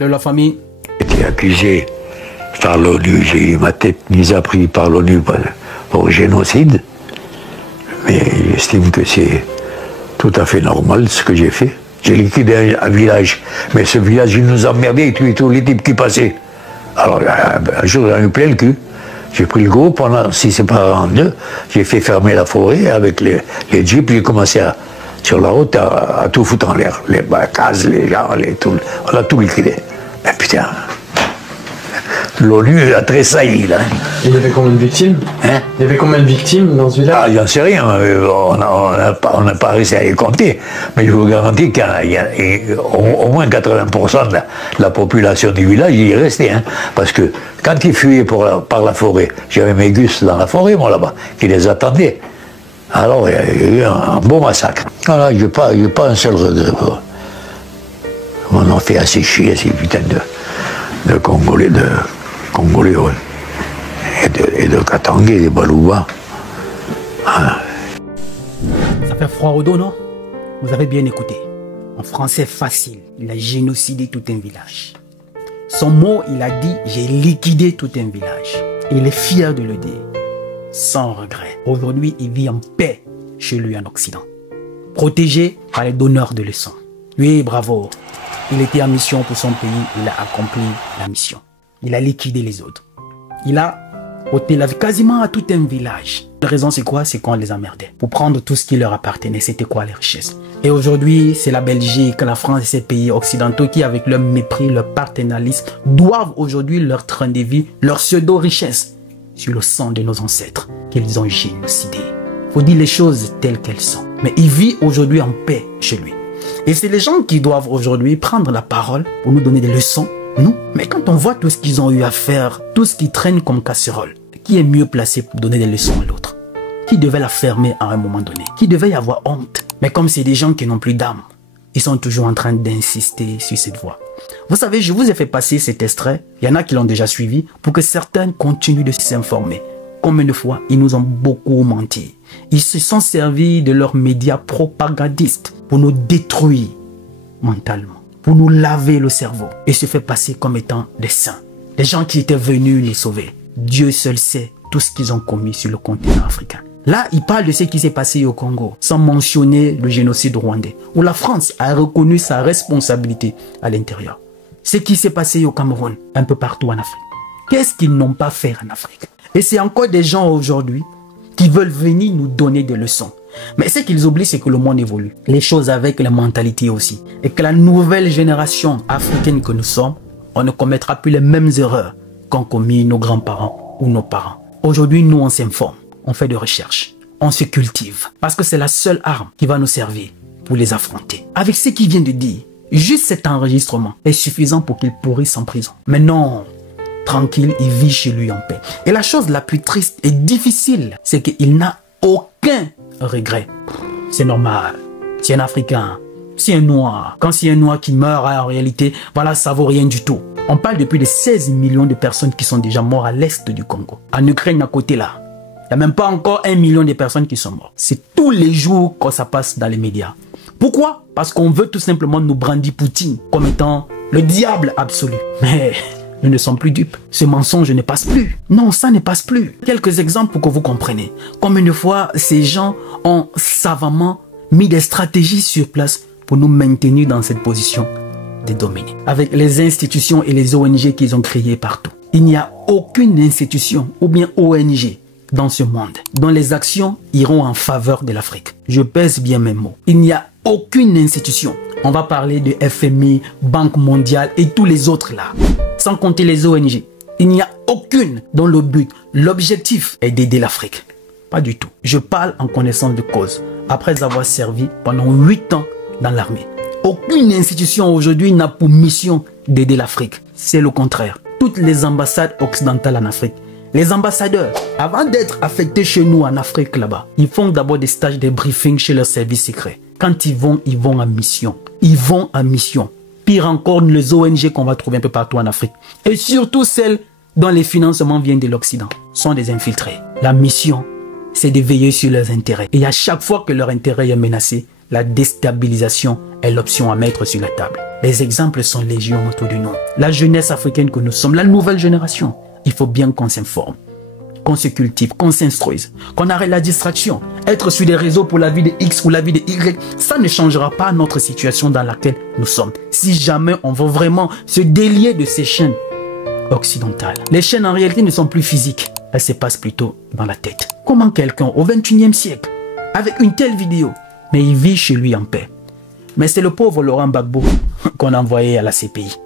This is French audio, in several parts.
de la famille. J'ai été accusé par l'ONU, j'ai eu ma tête mise à prix par l'ONU pour génocide, mais j'estime que c'est tout à fait normal ce que j'ai fait. J'ai liquidé un village, mais ce village, il nous emmerdait, il tuait tous les types qui passaient. Alors un jour, j'en ai eu plein le cul. J'ai pris le gros pendant 6 séparés en 2, j'ai fait fermer la forêt avec les jeeps, j'ai commencé sur la route à tout foutre en l'air. Les cases, les gens, on a tout liquidé. Mais putain, l'ONU a tressailli là. Et il y avait combien de victimes? Hein? Il y avait combien de victimes dans ce village? Ah, j'en sais rien, on n'a pas réussi à les compter, mais je vous garantis qu'il y a au moins 80% de la population du village y est restée. Hein, parce que quand ils fuyaient par la forêt, j'avais mes gus dans la forêt, moi là-bas, qui les attendaient. Alors il y a eu un beau massacre. Voilà, j'ai pas un seul regret. On en fait assez chier, ces putains de Congolais, ouais. Et de Katangé, des Balouba. Voilà. Ça fait froid au dos, non? Vous avez bien écouté. En français facile, il a génocidé tout un village. Son mot, il a dit « j'ai liquidé tout un village ». Il est fier de le dire, sans regret. Aujourd'hui, il vit en paix chez lui en Occident, protégé par les donneurs de leçons. Oui, bravo. Il était en mission pour son pays, il a accompli la mission. Il a liquidé les autres. Il a ôté la vie quasiment à tout un village. La raison c'est quoi? C'est qu'on les emmerdait. Pour prendre tout ce qui leur appartenait, c'était quoi les richesses? Et aujourd'hui, c'est la Belgique, la France et ces pays occidentaux qui, avec leur mépris, leur paternalisme, doivent aujourd'hui leur train de vie, leur pseudo-richesse sur le sang de nos ancêtres qu'ils ont génocidé. Faut dire les choses telles qu'elles sont. Mais il vit aujourd'hui en paix chez lui. Et c'est les gens qui doivent aujourd'hui prendre la parole pour nous donner des leçons, nous. Mais quand on voit tout ce qu'ils ont eu à faire, tout ce qui traîne comme casserole, qui est mieux placé pour donner des leçons à l'autre? Qui devait la fermer à un moment donné? Qui devait y avoir honte? Mais comme c'est des gens qui n'ont plus d'âme, ils sont toujours en train d'insister sur cette voie. Vous savez, je vous ai fait passer cet extrait, il y en a qui l'ont déjà suivi, pour que certains continuent de s'informer. Combien de fois ils nous ont beaucoup menti? Ils se sont servis de leurs médias propagandistes pour nous détruire mentalement, pour nous laver le cerveau et se faire passer comme étant des saints, des gens qui étaient venus les sauver. Dieu seul sait tout ce qu'ils ont commis sur le continent africain. Là, il parle de ce qui s'est passé au Congo, sans mentionner le génocide rwandais, où la France a reconnu sa responsabilité à l'intérieur. Ce qui s'est passé au Cameroun, un peu partout en Afrique. Qu'est-ce qu'ils n'ont pas fait en Afrique? Et c'est encore des gens aujourd'hui qui veulent venir nous donner des leçons. Mais ce qu'ils oublient, c'est que le monde évolue. Les choses avec la mentalité aussi. Et que la nouvelle génération africaine que nous sommes, on ne commettra plus les mêmes erreurs qu'ont commis nos grands-parents ou nos parents. Aujourd'hui, nous, on s'informe, on fait de recherches, on se cultive. Parce que c'est la seule arme qui va nous servir pour les affronter. Avec ce qu'il vient de dire, juste cet enregistrement est suffisant pour qu'il pourrisse en prison. Mais non, tranquille, il vit chez lui en paix. Et la chose la plus triste et difficile, c'est qu'il n'a aucun regret. C'est normal. Si un Africain, si un Noir, quand c'est un Noir qui meurt, en réalité, voilà, ça vaut rien du tout. On parle depuis de 16 millions de personnes qui sont déjà mortes à l'est du Congo. En Ukraine, à côté là, il n'y a même pas encore 1 million de personnes qui sont mortes. C'est tous les jours que ça passe dans les médias. Pourquoi? Parce qu'on veut tout simplement nous brandir Poutine comme étant le diable absolu. Mais nous ne sommes plus dupes. Ce mensonge ne passe plus. Non, ça ne passe plus. Quelques exemples pour que vous compreniez. Combien de fois ces gens ont savamment mis des stratégies sur place pour nous maintenir dans cette position de dominer. Avec les institutions et les ONG qu'ils ont créées partout. Il n'y a aucune institution ou bien ONG dans ce monde dont les actions iront en faveur de l'Afrique. Je pèse bien mes mots. Il n'y a aucune institution. On va parler de FMI, Banque mondiale et tous les autres là. Sans compter les ONG. Il n'y a aucune dont le but, l'objectif est d'aider l'Afrique. Pas du tout. Je parle en connaissance de cause. Après avoir servi pendant 8 ans dans l'armée. Aucune institution aujourd'hui n'a pour mission d'aider l'Afrique. C'est le contraire. Toutes les ambassades occidentales en Afrique, les ambassadeurs, avant d'être affectés chez nous en Afrique là-bas, ils font d'abord des stages de briefing chez leurs services secrets. Quand ils vont en mission. Ils vont en mission. Pire encore, les ONG qu'on va trouver un peu partout en Afrique. Et surtout celles dont les financements viennent de l'Occident, sont des infiltrés. La mission, c'est de veiller sur leurs intérêts. Et à chaque fois que leur intérêt est menacé, la déstabilisation est l'option à mettre sur la table. Les exemples sont légion autour de nous. La jeunesse africaine que nous sommes, la nouvelle génération, il faut bien qu'on s'informe, qu'on se cultive, qu'on s'instruise, qu'on arrête la distraction. Être sur des réseaux pour la vie de X ou la vie de Y, ça ne changera pas notre situation dans laquelle nous sommes. Si jamais on veut vraiment se délier de ces chaînes occidentales. Les chaînes en réalité ne sont plus physiques, elles se passent plutôt dans la tête. Comment quelqu'un au 21e siècle, avec une telle vidéo, mais il vit chez lui en paix. Mais c'est le pauvre Laurent Gbagbo qu'on a envoyé à la CPI.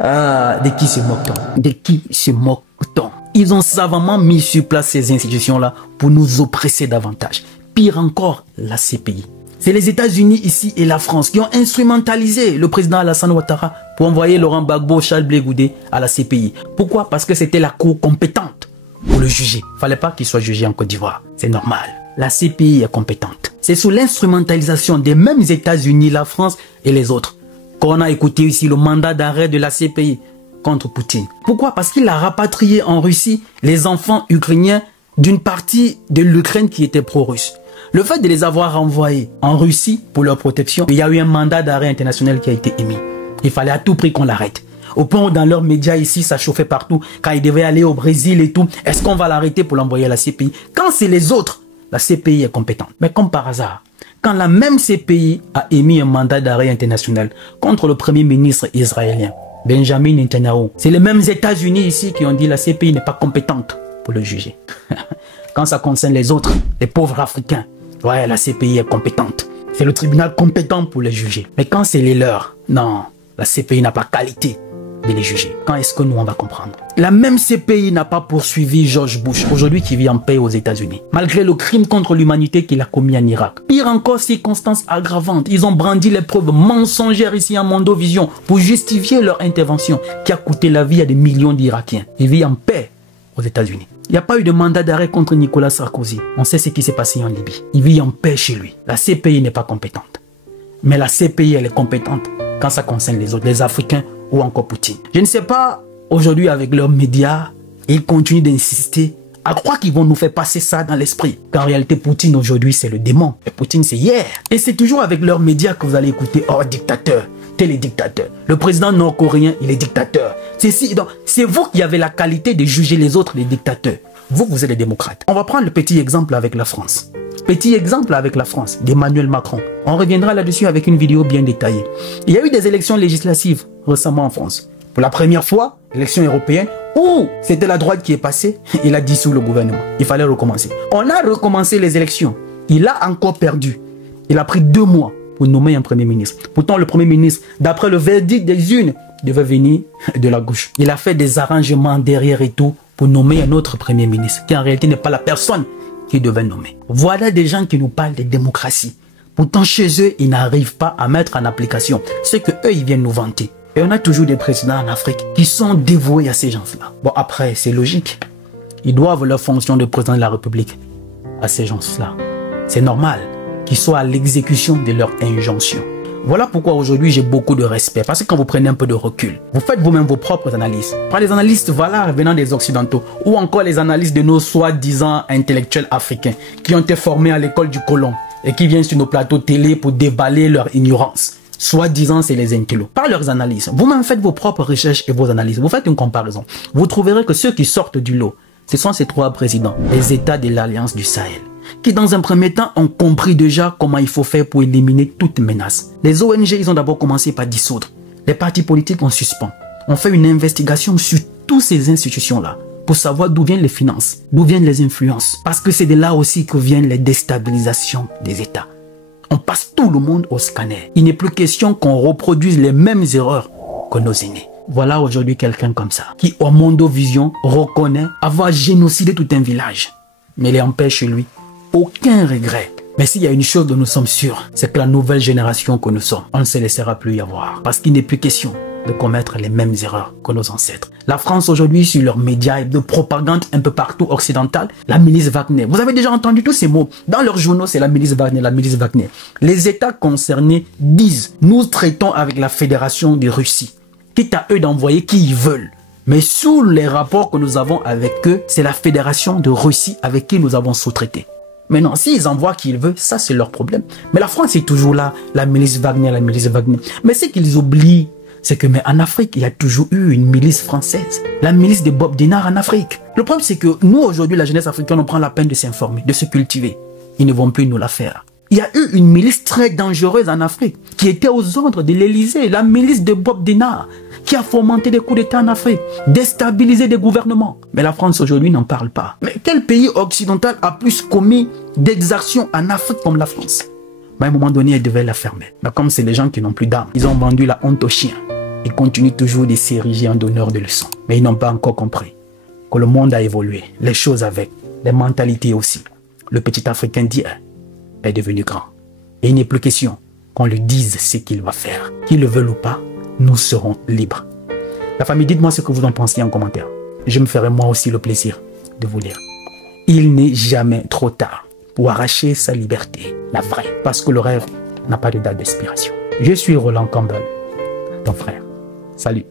Ah, de qui se moque-t-on? De qui se moque-t-on? Ils ont savamment mis sur place ces institutions-là pour nous oppresser davantage. Pire encore, la CPI. C'est les États-Unis ici et la France qui ont instrumentalisé le président Alassane Ouattara pour envoyer Laurent Gbagbo, Charles Blé Goudé à la CPI. Pourquoi? Parce que c'était la cour compétente pour le juger. Fallait pas qu'il soit jugé en Côte d'Ivoire. C'est normal. La CPI est compétente. C'est sous l'instrumentalisation des mêmes États-Unis, la France et les autres qu'on a écouté ici le mandat d'arrêt de la CPI contre Poutine. Pourquoi? Parce qu'il a rapatrié en Russie les enfants ukrainiens d'une partie de l'Ukraine qui était pro-russe. Le fait de les avoir renvoyés en Russie pour leur protection, il y a eu un mandat d'arrêt international qui a été émis. Il fallait à tout prix qu'on l'arrête. Au point où dans leurs médias ici, ça chauffait partout. Quand il devait aller au Brésil et tout, est-ce qu'on va l'arrêter pour l'envoyer à la CPI? Quand c'est les autres, la CPI est compétente. Mais comme par hasard, quand la même CPI a émis un mandat d'arrêt international contre le premier ministre israélien, Benjamin Netanyahu, c'est les mêmes États-Unis ici qui ont dit la CPI n'est pas compétente pour le juger. Quand ça concerne les autres, les pauvres Africains, ouais, la CPI est compétente. C'est le tribunal compétent pour les juger. Mais quand c'est les leurs, non, la CPI n'a pas qualité de les juger. Quand est-ce que nous, on va comprendre? La même CPI n'a pas poursuivi George Bush, aujourd'hui qui vit en paix aux États-Unis, malgré le crime contre l'humanité qu'il a commis en Irak. Pire encore, circonstances aggravantes. Ils ont brandi les preuves mensongères ici en Mondovision pour justifier leur intervention qui a coûté la vie à des millions d'Irakiens. Il vit en paix aux États-Unis. Il n'y a pas eu de mandat d'arrêt contre Nicolas Sarkozy. On sait ce qui s'est passé en Libye. Il vit en paix chez lui. La CPI n'est pas compétente. Mais la CPI, elle est compétente quand ça concerne les autres, les Africains ou encore Poutine. Je ne sais pas, aujourd'hui avec leurs médias, ils continuent d'insister à croire qu'ils vont nous faire passer ça dans l'esprit. Qu'en réalité, Poutine aujourd'hui, c'est le démon. Et Poutine, c'est hier. Et c'est toujours avec leurs médias que vous allez écouter, oh, dictateur, tel est dictateur. Le président nord-coréen, il est dictateur. C'est vous qui avez la qualité de juger les autres, les dictateurs. Vous, vous êtes des démocrates. On va prendre le petit exemple avec la France. Petit exemple avec la France, d'Emmanuel Macron. On reviendra là-dessus avec une vidéo bien détaillée. Il y a eu des élections législatives récemment en France. Pour la première fois, élection européenne, où c'était la droite qui est passée, il a dissous le gouvernement. Il fallait recommencer. On a recommencé les élections. Il a encore perdu. Il a pris 2 mois pour nommer un premier ministre. Pourtant, le premier ministre, d'après le verdict des urnes, devait venir de la gauche. Il a fait des arrangements derrière et tout pour nommer un autre premier ministre, qui en réalité n'est pas la personne qui devait nommer. Voilà des gens qui nous parlent de démocratie. Pourtant, chez eux, ils n'arrivent pas à mettre en application ce que eux, ils viennent nous vanter. Et on a toujours des présidents en Afrique qui sont dévoués à ces gens-là. Bon, après, c'est logique. Ils doivent leur fonction de président de la République à ces gens-là. C'est normal qu'ils soient à l'exécution de leur injonction. Voilà pourquoi aujourd'hui j'ai beaucoup de respect. Parce que quand vous prenez un peu de recul, vous faites vous-même vos propres analyses. Pas les analystes, voilà, venant des Occidentaux. Ou encore les analystes de nos soi-disant intellectuels africains qui ont été formés à l'école du colon et qui viennent sur nos plateaux télé pour déballer leur ignorance. Soi-disant, c'est les intellos. Par leurs analyses, vous-même faites vos propres recherches et vos analyses. Vous faites une comparaison. Vous trouverez que ceux qui sortent du lot, ce sont ces 3 présidents, les États de l'Alliance du Sahel, qui dans un premier temps ont compris déjà comment il faut faire pour éliminer toute menace. Les ONG, ils ont d'abord commencé par dissoudre. Les partis politiques ont suspens. On fait une investigation sur toutes ces institutions-là pour savoir d'où viennent les finances, d'où viennent les influences. Parce que c'est de là aussi que viennent les déstabilisations des États. On passe tout le monde au scanner. Il n'est plus question qu'on reproduise les mêmes erreurs que nos aînés. Voilà aujourd'hui quelqu'un comme ça, qui au Mondovision reconnaît avoir génocidé tout un village. Mais il est en paix chez lui. Aucun regret. Mais s'il y a une chose dont nous sommes sûrs, c'est que la nouvelle génération que nous sommes, on ne se laissera plus y avoir. Parce qu'il n'est plus question de commettre les mêmes erreurs que nos ancêtres. La France aujourd'hui, sur leurs médias de propagande un peu partout occidentale, la milice Wagner. Vous avez déjà entendu tous ces mots. Dans leurs journaux, c'est la milice Wagner, la milice Wagner. Les États concernés disent, nous traitons avec la Fédération de Russie. Quitte à eux d'envoyer qui ils veulent. Mais sous les rapports que nous avons avec eux, c'est la Fédération de Russie avec qui nous avons sous-traité. Maintenant, s'ils envoient qui ils veulent, ça c'est leur problème. Mais la France est toujours là, la milice Wagner, la milice Wagner. Mais ce qu'ils oublient, c'est que mais en Afrique, il y a toujours eu une milice française. La milice de Bob Denard en Afrique. Le problème, c'est que nous, aujourd'hui, la jeunesse africaine, on prend la peine de s'informer, de se cultiver. Ils ne vont plus nous la faire. Il y a eu une milice très dangereuse en Afrique qui était aux ordres de l'Élysée, la milice de Bob Denard, qui a fomenté des coups d'État en Afrique, déstabilisé des gouvernements. Mais la France aujourd'hui n'en parle pas. Mais quel pays occidental a plus commis d'exactions en Afrique comme la France? Mais à un moment donné, elle devait la fermer. Mais comme c'est les gens qui n'ont plus d'âme, ils ont vendu la honte aux chiens. Ils continuent toujours de s'ériger en donneurs de leçons. Mais ils n'ont pas encore compris que le monde a évolué, les choses avec, les mentalités aussi. Le petit Africain d'hier est devenu grand. Et il n'est plus question qu'on lui dise ce qu'il va faire. Qu'il le veuille ou pas, nous serons libres. La famille, dites-moi ce que vous en pensez en commentaire. Je me ferai moi aussi le plaisir de vous lire. Il n'est jamais trop tard pour arracher sa liberté, la vraie, parce que le rêve n'a pas de date d'expiration. Je suis Roland Campbell, ton frère. Salut.